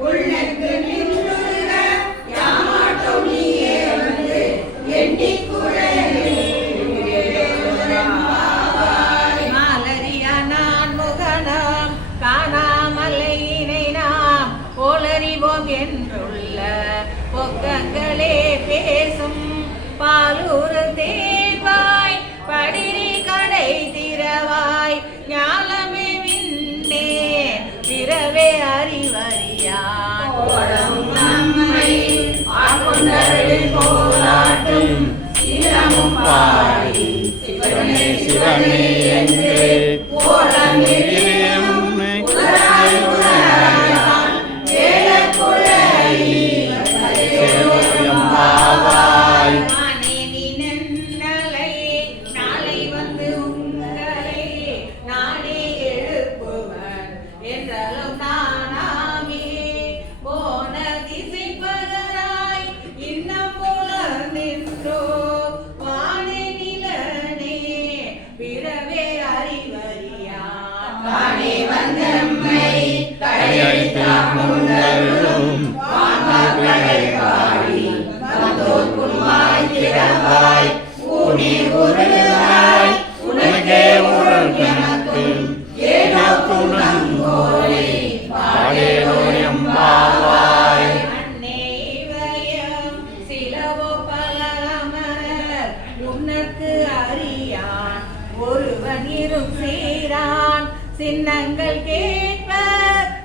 உள்ளக்கு நின்றுக யாமாட்டோம் நீயே வந்து எண்ணி மாலரியா நான் முகனாம் காணாமலையினை நாம் போலறிவோம் என்றுள்ள பொக்கங்களே பேசும் பாலூர் தேவாய் படிரி கடை திறவாய் ஞாலமே விண்ணே பிறவே அறிவறியான் நம்மை ஆட்கொண்டவரின் போராட்டும் சிரமும் பாடி சிவனே சிவனே என்று போலமிரியும் சின்னங்கள் கேட்ப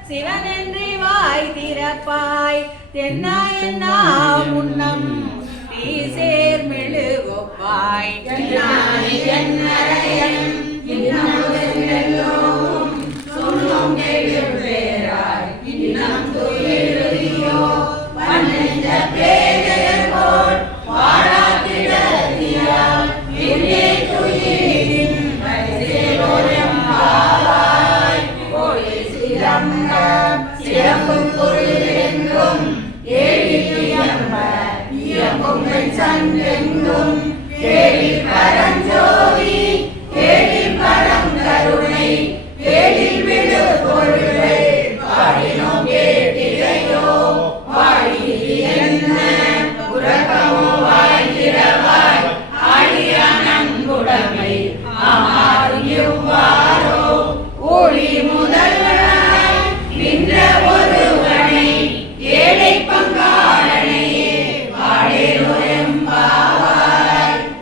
சிவனென்றி வாய் திறப்பாய் தென்னாயன்னா முன்னம் நீ சேர் மெழுகொப்பாய் சொல்லும் பேராய் இன்னம் துயிலுதியோ பன்னெஞ்ச பேரோர் வாழாத்திடத்தியால் இன்னே துயிலின் சிறப்பும் பொருள் என்றும் ஏழி இயம்பும் சந்தன்